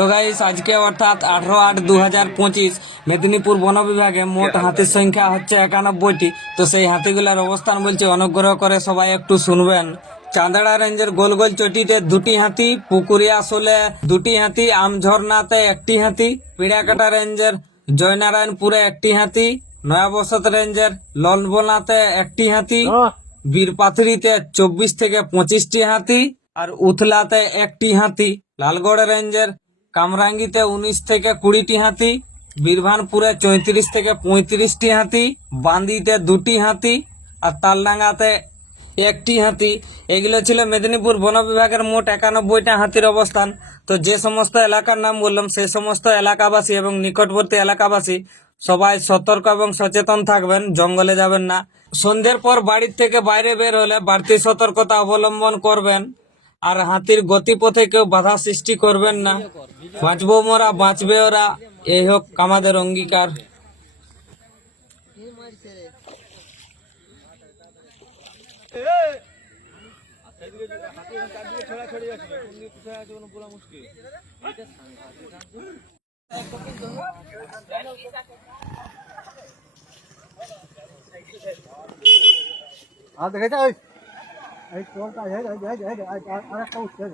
তো গাইস আজকে অর্থাৎ আঠারো আট দু হাজার পঁচিশ মেদিনীপুর বন বিভাগে মোট হাতির সংখ্যা হচ্ছে একানব্বইটি। তো সেই হাতিগুলার অবস্থান বলছে অনুগ্রহ করে সবাই একটু শুনবেন। চাঁদড়া রেঞ্জের গোল গোল চটিতে দুটি হাতি পুকুরিয়া আসলে দুটি হাতি আমঝর্ণাতে একটি হাতি পিড়াকাটা রেঞ্জের জয়নারায়ণপুরে একটি হাতি নয়াবসত রেঞ্জের ললবনাতে একটি হাতি বীরপাথরিতে চব্বিশ থেকে পঁচিশটি হাতি আর উথলাতে একটি হাতি। লালগড় রেঞ্জের কামরাঙ্গিতে উনিশ থেকে কুড়িটি হাতি, বীরভানপুরে চৌত্রিশ থেকে পঁয়ত্রিশটি হাতি, বান্দিতে দুটি হাতি আর তালডাঙ্গাতে একটি হাতি। এগুলো ছিল মেদিনীপুর বন বিভাগের মোট একানব্বইটা হাতির অবস্থান। তো যে সমস্ত এলাকার নাম বললাম সেই সমস্ত এলাকাবাসী এবং নিকটবর্তী এলাকাবাসী সবাই সতর্ক এবং সচেতন থাকবেন, জঙ্গলে যাবেন না। সন্ধ্যের পর বাড়ির থেকে বাইরে বের হলে বাড়তি সতর্কতা অবলম্বন করবেন। আর হাতির গতিপথে কেউ বাধা সৃষ্টি করবেন না। বাঁচবো মোরা, বাঁচবে ওরা। এই হোক আমাদের অঙ্গীকার। আর দেখেছে এই তোরটা এই এই এই এই আর আর একটা উঠছে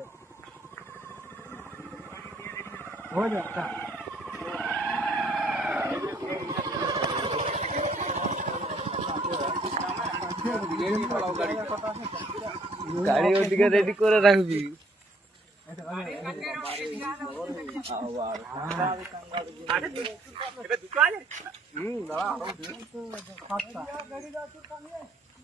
হয়ে যা আচ্ছা গাড়ি ওদিকে রেডি করে রাখবি।